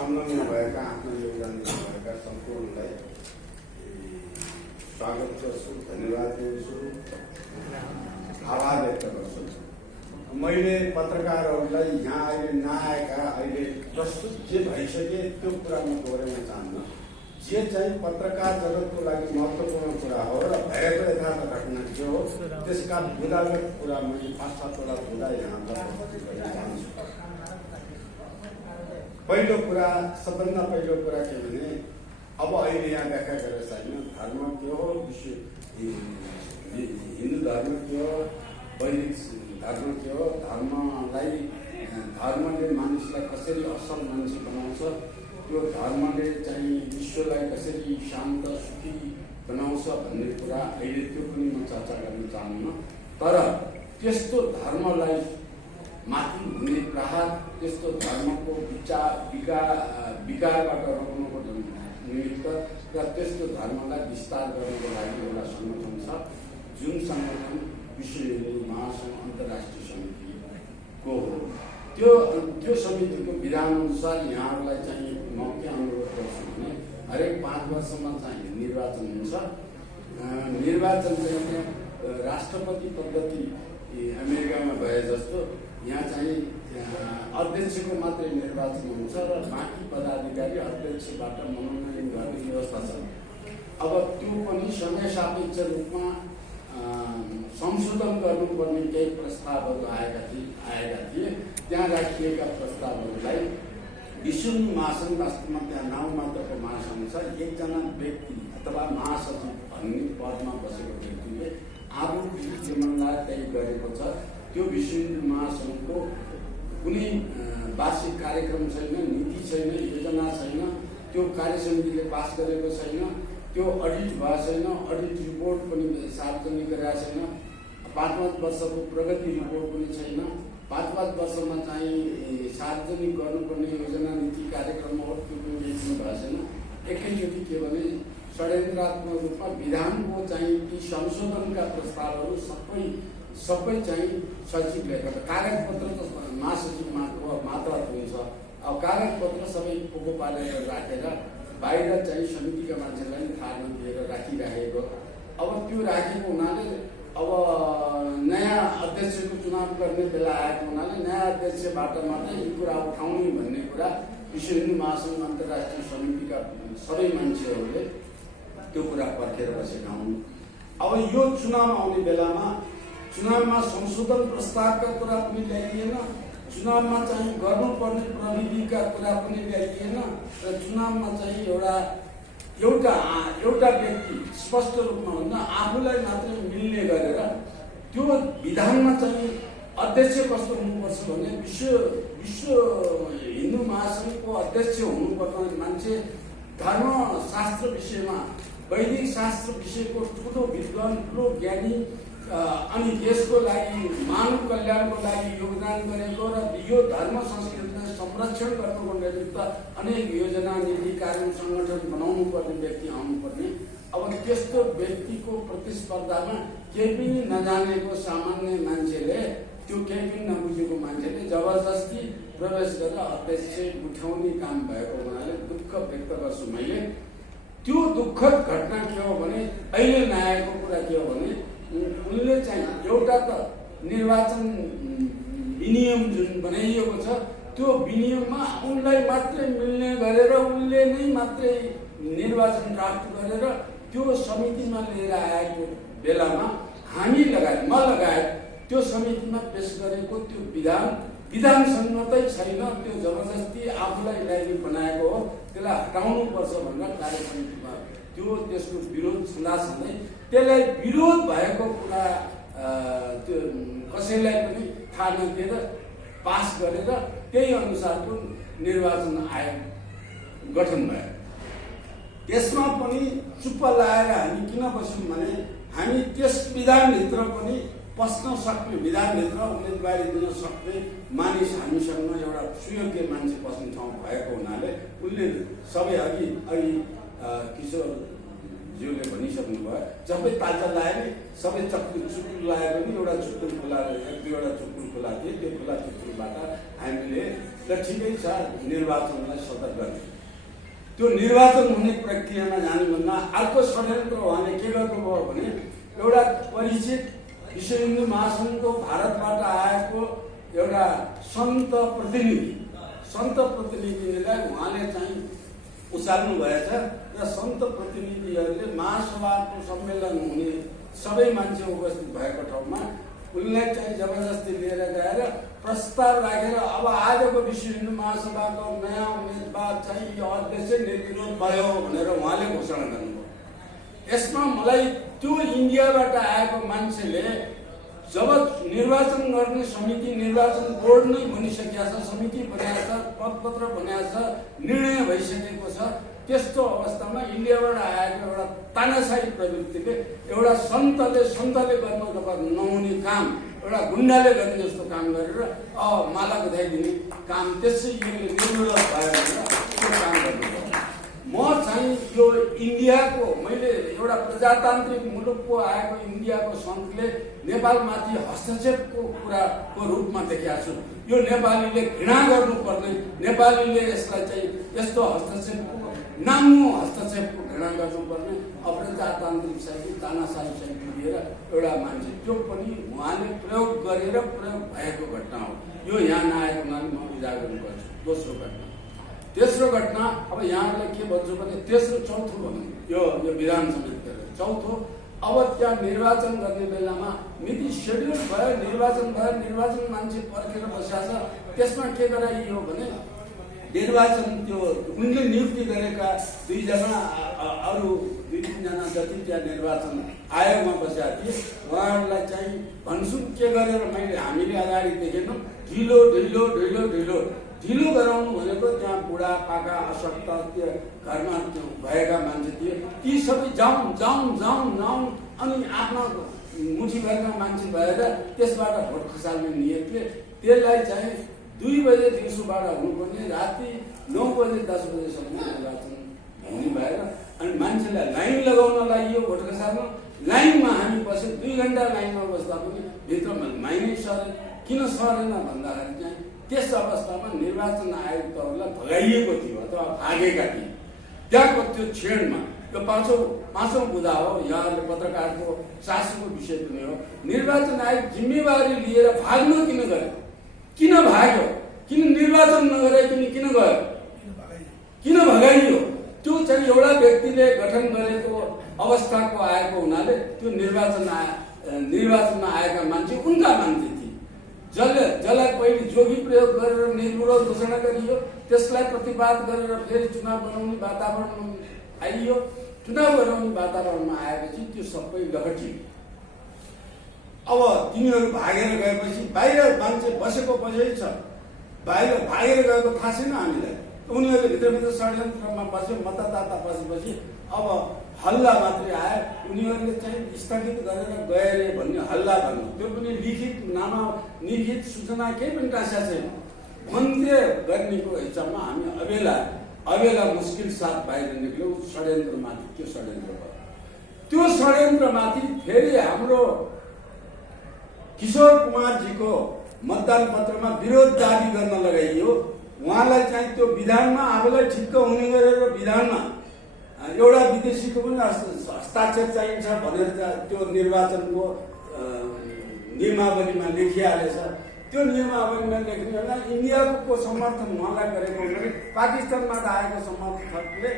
संलग्न भएका आफ्नो योगदान दिनुभएका सम्पूर्णलाई स्वागत गर्छु, धन्यवाद दिन्छु, आभार व्यक्त गर्छु। मैले पत्रकारहरूलाई यहाँ अहिले नआएका, अहिले प्रस्तुत जे भइसके त्यो कुरा म दोहोऱ्याउन चाहन्न। जे चाहिँ पत्रकार जगतको लागि महत्त्वपूर्ण कुरा हो र भएको यथार्थ घटना के हो त्यसका बुदागत कुरा मैले 5-7 वटा बुदा यहाँ प्रस्तुत गर्न चाहन्छु। पहिलो कुरा, सबभन्दा पहिलो कुरा के भने अब अहिले यहाँ व्याख्या गरेर छैन धर्म के हो, हिन्दू धर्म के हो, वैदिक धर्म के हो, धर्मले मानिसलाई कसरी असल मान्छे बनाउँछ, त्यो धर्मले चाहिँ विश्वलाई कसरी शान्त सुखी बनाउँछ भन्ने कुरा अहिले त्यो पनि म चर्चा गर्न चाहन्न। तर त्यस्तो धर्मलाई माथि हुने प्रहार, त्यस्तो धर्मको विकारबाट रोक्नुको निमित्त र त्यस्तो धर्मलाई विस्तार गर्नको लागि एउटा सङ्गठन छ, जुन सङ्गठन विश्व हिन्दू महासङ्घ अन्तर्राष्ट्रिय समितिको हो। त्यो समितिको विधानअनुसार यहाँहरूलाई चाहिँ म के अनुरोध गर्छु भने हरेक 5 वर्षमा चाहिँ निर्वाचन हुन्छ। निर्वाचन चाहिँ राष्ट्रपति पद्धति अमेरिकामा भए जस्तो यहाँ चाहिँ अध्यक्षको मात्रै निर्वाचन हुन्छ र बाँकी पदाधिकारी अध्यक्षबाट मनोनयन गर्ने व्यवस्था छ। अब त्यो पनि समय सापेक्ष रूपमा संशोधन गर्नुपर्ने केही प्रस्तावहरू आएका थिए। त्यहाँ राखिएका प्रस्तावहरूलाई विश्व हिन्दू महासङ्घ, वास्तवमा त्यहाँ नाउँ मात्रको महासङ्घ छ, एकजना व्यक्ति अथवा महासचिव भन्ने पदमा बसेको व्यक्तिले आफू जीवनलाई तय गरेको छ। त्यो विश्व हिन्दू महासङ्घको कुनै वार्षिक कार्यक्रम छैन, नीति छैन, योजना छैन, त्यो कार्यसमितिले पास गरेको छैन, त्यो अडिट भएको छैन, अडिट रिपोर्ट पनि सार्वजनिक गरेका छैन, 5-5 वर्षको प्रगति रिपोर्ट पनि छैन, 5-5 वर्षमा चाहिँ सार्वजनिक गर्नुपर्ने योजना नीति कार्यक्रम हो त्यो पनि लेख्नु भएको छैन। एकैचोटि के भने षड्यन्त्रात्मक रूपमा विधानको चाहिँ ती संशोधनका प्रस्तावहरू सबै चाहिँ सचिव लेखेर कागजपत्र त महासचिव मात्र हुन्छ। अब कागजपत्र सबै पोको पारेर राखेर बाहिर चाहिँ समितिका मान्छेलाई थाहा नदिएर राखिराखेको। अब त्यो राखेको हुनाले अब नयाँ अध्यक्षको चुनाव गर्ने बेला आएको हुनाले नयाँ अध्यक्षबाट मात्रै यी कुरा उठाउने भन्ने कुरा विश्व हिन्दू महासङ्घ अन्तर्राष्ट्रिय समितिका सबै मान्छेहरूले त्यो कुरा पर्खेर बसेका हुन्। अब यो चुनाव आउने बेलामा चुनावमा संशोधन प्रस्तावका कुरा पनि ल्याइएन, चुनावमा चाहिँ गर्नुपर्ने प्रविधिका कुरा पनि ल्याइएन र चुनावमा चाहिँ एउटा व्यक्ति स्पष्ट रूपमा भन्दा आफूलाई मात्रै मिल्ने गरेर त्यो विधानमा चाहिँ अध्यक्ष कस्तो हुनुपर्छ भने विश्व हिन्दू महासङ्घको अध्यक्ष हुनुपर्ने मान्छे धर्मशास्त्र विषयमा, वैदिक शास्त्र विषयको ठुलो विद्वान, ठुलो ज्ञानी अनि देशको लागि मानव कल्याणको लागि योगदान गरेको र यो धर्म संस्कृतिलाई संरक्षण गर्नुको निमित्त अनेक योजना नीति कार्यक्रम सङ्गठन बनाउनु पर्ने व्यक्ति आउनुपर्ने। अब त्यस्तो व्यक्तिको प्रतिस्पर्धामा केही पनि नजानेको सामान्य मान्छेले, त्यो केही पनि नबुझेको मान्छेले जबरजस्ती प्रवेश गरेर अध्यक्ष उठाउने काम भएको हुनाले दुःख व्यक्त गर्छु मैले। त्यो दुःखद घटना के हो भने अहिले नआएको कुरा के हो भने उनले चाहिँ एउटा त निर्वाचन विनियम जुन बनाइएको छ त्यो विनियममा उनलाई मात्रै मिल्ने गरेर उनले नै मात्रै निर्वाचन ड्राफ्ट गरेर त्यो समितिमा लिएर आएको बेलामा हामी लगायत म लगायत त्यो समितिमा पेश गरेको त्यो विधान सम्मतै छैन, त्यो जबरजस्ती आफूलाई लागि बनाएको हो, त्यसलाई हटाउनुपर्छ भनेर कार्यसमितिमा त्यसको विरोध छँदाछँदै त्यसलाई विरोध भएको कुरा त्यो कसैलाई पनि थाहा नदिएर पास गरेर त्यही अनुसारको निर्वाचन आयोग गठन भयो। त्यसमा पनि चुप्प लाएर हामी किन बस्यौँ भने हामी त्यस विधानभित्र पनि पस्न सक्ने, विधानभित्र उम्मेदवारी दिन सक्ने मानिस हामीसँग एउटा सुयोग्य मान्छे बस्ने ठाउँ भएको हुनाले उनले सबै अघि किशोर ज्यूले भनिसक्नु भयो। जबै तालचा लायो नि सबै चुटुल लायो पनि एउटा चुटुल खुला, एक दुईवटा चुटुल खुला थिए। त्यो खुला चुटुलबाट हामीले ल ठिकै छ निर्वाचनलाई सतर्क गर्ने। त्यो निर्वाचन हुने प्रक्रियामा जानुभन्दा अर्को षड्यन्त्र उहाँले के गर्नुभयो भने एउटा परिचित विश्व हिन्दू महासङ्घको भारतबाट आएको एउटा सन्त प्रतिनिधिलाई उहाँले चाहिँ उचाल्नु भएछ र सन्त प्रतिनिधिहरूले महासभाको सम्मेलन हुने सबै मान्छे उपस्थित भएको ठाउँमा उनलाई चाहिँ जबरजस्ती लिएर गएर प्रस्ताव राखेर अब आजको विश्व हिन्दू महासभाको नयाँ उम्मेदवार चाहिँ यो अध्यक्ष निर्विरोध भयो भनेर उहाँले घोषणा गर्नुभयो। यसमा मलाई त्यो इन्डियाबाट आएको मान्छेले जब निर्वाचन गर्ने समिति, निर्वाचन बोर्ड नै बनिसकेको छ, समिति बनाएको छ, पदपत्र बनाएको छ, निर्णय भइसकेको छ, त्यस्तो अवस्थामा इन्डियाबाट आएको एउटा तानाशाही प्रवृत्तिले एउटा सन्तले गर्न नहुने काम एउटा गुन्डाले गर्ने जस्तो काम गरेर माला गुथाइदिने काम त्यसै निर्विरोध भयो भनेर त्यो काम गर्नु। म चाहिँ यो इन्डियाको मैले एउटा प्रजातान्त्रिक मुलुकको आएको इन्डियाको सन्तले नेपालमाथि हस्तक्षेपको कुराको रूपमा देखाएको छु। यो नेपालीले घृणा गर्नुपर्ने, नेपालीले यसलाई चाहिँ यस्तो हस्तक्षेपको नामो हस्तक्षेपको घृणा गर्नुपर्ने अप्रजातान्त्रिक शैली तानाशाही शैली लिएर एउटा मान्छे, त्यो पनि उहाँले प्रयोग गरेर प्रयोग भएको घटना हो। यो यहाँ नआएको हुनाले म उजागर गर्छु। दोस्रो घटना, तेस्रो घटना, अब यहाँलाई के भन्छु भने तेस्रो चौथो भनौँ, यो विधान समिति गरेर चौथो, अब त्यहाँ निर्वाचन गर्ने बेलामा मिति सेड्युल भयो, निर्वाचन मान्छे पर्खेर बसेको छ। त्यसमा के गराइयो भने निर्वाचन त्यो उनले नियुक्ति गरेका दुईजना अरू दुई तिनजना जति त्यहाँ निर्वाचन आयोगमा बसेका थिए उहाँहरूलाई चाहिँ भन्छु के गरेर हामीले अगाडि देखेनौँ, ढिलो गराउनु भनेको त्यहाँ बुढापाका अशक्त त्यो घरमा त्यो भएका मान्छे थिए, ती सबै जाउँ अनि आफ्ना मुठीभरका मान्छे भएर त्यसबाट भोट खसाल्ने नियत थिए। त्यसलाई चाहिँ 2 बजे दिउँसोबाट हुनुपर्ने राति 9 बजे 10 बजेसम्म निर्वाचन हुने भएर अनि मान्छेलाई लाइन लगाउन लागियो भोट खसाल्न। लाइनमा हामी बस्यो, 2 घन्टा लाइनमा बस्दा पनि भित्रमा माइनै सरे। किन सरेन भन्दाखेरि चाहिँ त्यस अवस्थामा निर्वाचन आयुक्तहरूलाई भगाइएको थियो अथवा भागेका थिए। त्यहाँको त्यो क्षणमा यो पाँचौँ बुधा हो, यहाँहरूले पत्रकारको चासोको विषय पनि हो। निर्वाचन आयोग जिम्मेवारी लिएर भाग्न किन गयो, किन भाग्यो, किन निर्वाचन नगराइकन किन गयो, किन भगाइयो? त्यो चाहिँ एउटा व्यक्तिले गठन गरेको अवस्थाको आएको हुनाले त्यो निर्वाचनमा आएका मान्छे उनका मान्छे थिए। जसलाई पहिले जोगी प्रयोग गरेर निर्विरोध घोषणा गरियो, त्यसलाई प्रतिवाद गरेर फेरि चुनाव गराउने वातावरण आइयो। चुनाव गराउने वातावरणमा आएपछि त्यो सबै लहटियो। अब तिनीहरू भागेर गएपछि बाहिर मान्छे बसेको छ, बाहिर भागेर गएको थाहा छैन हामीलाई। उनीहरूले भित्रभित्र षड्यन्त्रमा बस्यो, मतदाता बसेपछि अब हल्ला मात्रै आयो। उनीहरूले चाहिँ स्थगित गरेर गए भन्ने हल्ला गर्नु, त्यो पनि लिखित सूचना केही पनि टाँस्या छैन। अन्त्य गर्नेको हिसाबमा हामी अबेला मुस्किल साथ बाहिर निक्ल्यौँ षड्यन्त्रमाथि। त्यो षड्यन्त्र भयो। त्यो षड्यन्त्रमाथि फेरि हाम्रो किशोर कुमारजीको मतदान पत्रमा विरोध दाबी गर्न लगाइयो। उहाँलाई चाहिँ त्यो विधानमा आफूलाई ठिक्क हुने गरेर विधानमा एउटा विदेशीको पनि हस्ताक्षर चाहिन्छ भनेर त्यो निर्वाचनको नियमावलीमा लेखिहालेछ। त्यो नियमावलीमा लेख्ने बेला इन्डियाको समर्थन उहाँलाई गरेको हुनाले पाकिस्तानबाट आएको समर्थकले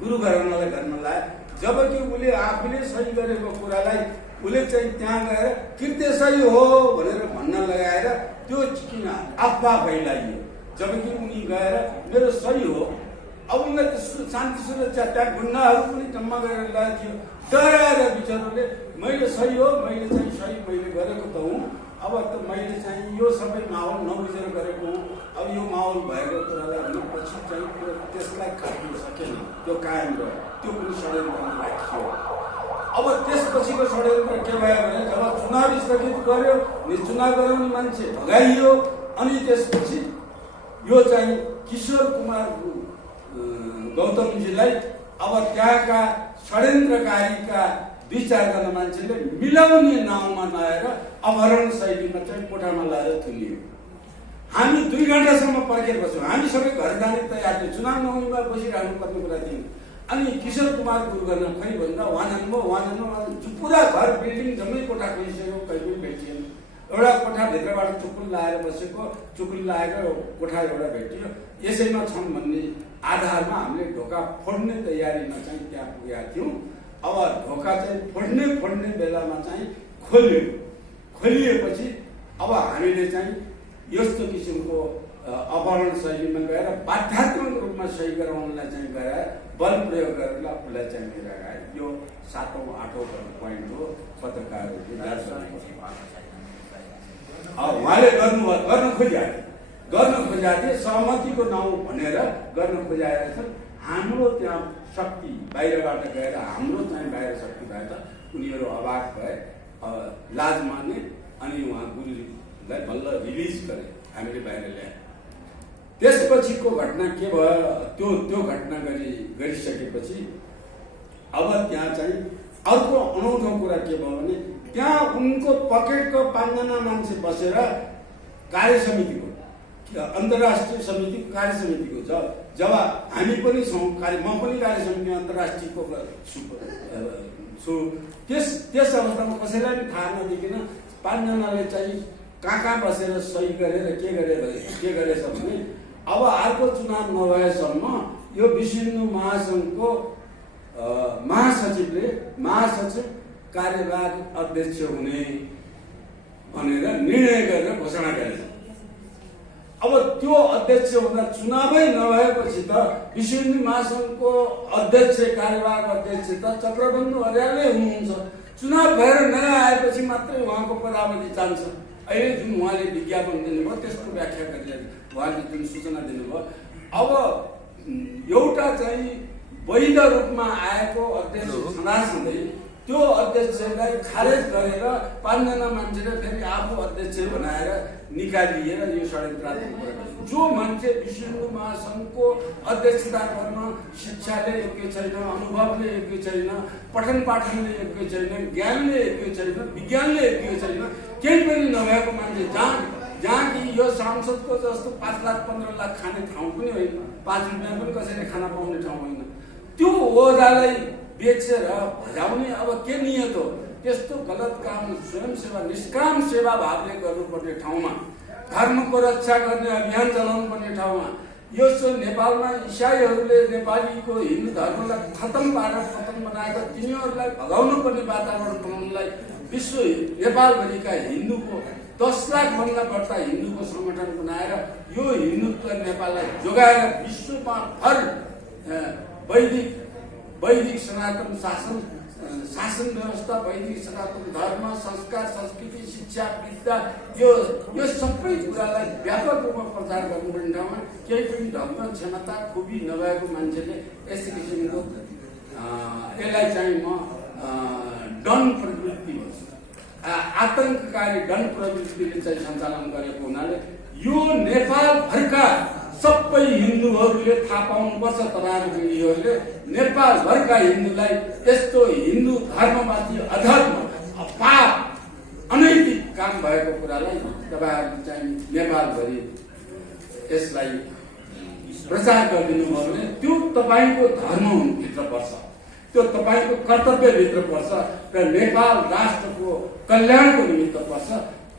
गुरु घरानालाई गर्न लाए। जबकि उसले आफूले सही गरेको कुरालाई उसले चाहिँ त्यहाँ गएर कृत्य सही हो भनेर भन्न लगाएर त्यो किन अफवाह फैलाइयो। जबकि उनी गएर मेरो सही हो। अब उनलाई त्यो शान्ति सुरक्षा त्यहाँ गुन्डाहरू पनि जम्मा गरेर ल्याएको थियो। डराएर बिचारोले मैले सही हो, मैले चाहिँ सही मैले गरेको त हुँ, अब त मैले चाहिँ यो सबै माहौल नबुझेर गरेको हुँ। अब यो माहौल भएको कुरालाई हामी पछि चाहिँ त्यसलाई काट्न सकेन, त्यो कायम रह्यो। त्यो पनि षड्यन्त्रमा राखियो। अब त्यसपछिको षड्यन्त्र के भयो भने जब चुनाव स्थगित गर्यो, चुनाव गराउने मान्छे भगाइयो, अनि त्यसपछि यो चाहिँ किशोर कुमार गौतमजीलाई अब त्यहाँका षड्यन्त्रकारीका 2-4 जना मान्छेले मिलाउने नाउँमा नआएर अपहरण शैलीमा चाहिँ कोठामा लगाएर थुनियो। हामी 2 घण्टासम्म पर्खेर बस्यौँ। हामी सबै घर जाने तयार थियौँ। चुनाव नहुनुमा बसिरहनु पर्ने कुरा थियो। अनि किशोर कुमार गुरुङ खै भन्दा वान पुरा घर बिल्डिङ जम्मै कोठा खोइसक्यो, कहीँ पनि भेटिएन। एउटा कोठाभित्रबाट चुकुल लाएर बसेको, चुकुल लाएर कोठा एउटा भेटियो। यसैमा छन् भन्ने आधारमा हामीले ढोका फोड्ने तयारीमा चाहिँ त्यहाँ पुगेका थियौँ। अब ढोका चाहिँ फोड्ने बेलामा चाहिँ खोलिएपछि अब हामीले चाहिँ यस्तो किसिमको अपहरण शैलीमा गएर बाध्यात्मक रूपमा सही गराउनलाई चाहिँ गएर बल प्रयोग गरेर आफूलाई चाहिँ लिएर गए। यो 7औं 8औं पोइन्ट हो पत्रकारहरूले उहाँले गर्न खोजेका थिए सहमतिको नाउँ भनेर गर्न खोजेका छन्। हाम्रो त्यहाँ शक्ति बाहिरबाट गएर हाम्रो चाहिँ बाहिर शक्ति भए त उनीहरू अवाक भए, लाज माने अनि उहाँ गुरुजीलाई बल्ल रिलिज गरे, हामीले बाहिर ल्याए। त्यसपछिको घटना के भयो, त्यो घटना गरिसकेपछि अब त्यहाँ चाहिँ अर्को अनौठो कुरा के भयो भने त्यहाँ उनको पकेटको 5 जना मान्छे बसेर कार्य समितिको अन्तर्राष्ट्रिय समितिको कार्य समितिको जब हामी पनि छौँ, म पनि कार्य समिति अन्तर्राष्ट्रियको छु। त्यस अवस्थामा कसैलाई पनि थाहा नदेखिन 5 जनाले चाहिँ कहाँ बसेर सही गरेर के गरेछ भने अब अर्को चुनाव नभएसम्म यो विश्व हिन्दू महासङ्घको महासचिव कार्यवाहक अध्यक्ष हुने भनेर निर्णय गरेर घोषणा गरेछ। अब त्यो अध्यक्ष हुँदा चुनावै नभएपछि त विश्व हिन्दू महासङ्घको अध्यक्ष कार्यवाहक अध्यक्ष त चक्रबन्धु अर्यालले हुनुहुन्छ। चुनाव भएर नयाँ आएपछि मात्रै उहाँको पदावधि जान्छ। अहिले जुन उहाँले विज्ञापन दिनुभयो त्यसको व्याख्या गरेर उहाँले जुन सूचना दिनुभयो, अब एउटा चाहिँ वैध रूपमा आएको अध्यक्ष छँदाछँदै त्यो अध्यक्षलाई खारेज गरेर 5 जना मान्छेले फेरि आफू अध्यक्ष बनाएर निकालिएर यो षड्यन्त्रात्मक कुरा। जो मान्छे विश्व हिन्दू महासङ्घको अध्यक्षता गर्न शिक्षाले योग्य छैन, अनुभवले योग्य छैन, पठन पाठनले योग्य छैन, ज्ञानले योग्य छैन, विज्ञानले योग्य छैन, केही पनि नभएको मान्छे जहाँ कि यो सांसदको जस्तो 5 लाख 15 लाख खाने ठाउँ पनि होइन, 5 रुपियाँ पनि कसैले खाना पाउने ठाउँ होइन, त्यो ओहदालाई बेचेर भजाउने अब के नियत हो? त्यस्तो गलत काम स्वयंसेवा निष्काम सेवा भावले गर्नुपर्ने ठाउँमा, धर्मको रक्षा गर्ने अभियान चलाउनु पर्ने ठाउँमा यो नेपालमा इसाईहरूले नेपालीको हिन्दू धर्मलाई खतम बनाएको तिनीहरूलाई भगाउनु पर्ने वातावरण बनाउनलाई विश्व नेपालभरिका हिन्दूको 10 लाख भन्दा बढ्ता हिन्दूको संगठन बनाएर यो हिन्दुत्व नेपाललाई जोगाएर विश्वमा भर वैदिक सनातन शासन व्यवस्था, वैदिक सनातन धर्म, संस्कार, संस्कृति, शिक्षा, विद्या यो सबै कुरालाई व्यापक रूपमा प्रचार गर्नुपर्ने ठाउँमा केही पनि ढङ्ग क्षमता खुबी नभएको मान्छेले यस्तो किसिमको यसलाई चाहिँ म डन प्रवृत्ति, आतंककारी डन प्रवृत्तिले चाहिँ सञ्चालन गरेको हुनाले यो नेपालभरका सबै हिन्दूहरूले थाहा पाउनुपर्छ। तपाईँहरूले नेपालभरका हिन्दूलाई यस्तो हिन्दू धर्ममाथि अधर्म, पाप, अनैतिक काम भएको कुरालाई तपाईँहरूले चाहिँ नेपालभरि यसलाई प्रचार गरिदिनु भयो भने त्यो तपाईँको धर्मभित्र पर्छ, त्यो तपाईँको कर्तव्यभित्र पर्छ र नेपाल राष्ट्रको कल्याणको निमित्त पर्छ।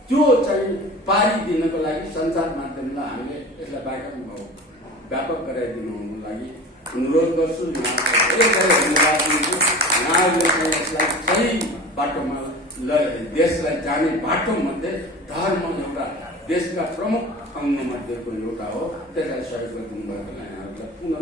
त्यो चाहिँ पारिदिनको लागि सञ्चार माध्यमलाई हामीले यसलाई व्यापक गराइदिनुको लागि अनुरोध गर्छु। धेरै धन्यवाद दिन्छु। यहाँहरूले चाहिँ यसलाई सही बाटोमा देशलाई जाने बाटो मध्ये धर्म एउटा देशका प्रमुख अङ्ग मध्येको एउटा हो। त्यसलाई सहयोग गरिदिनु भएकोलाई यहाँहरूलाई पुनः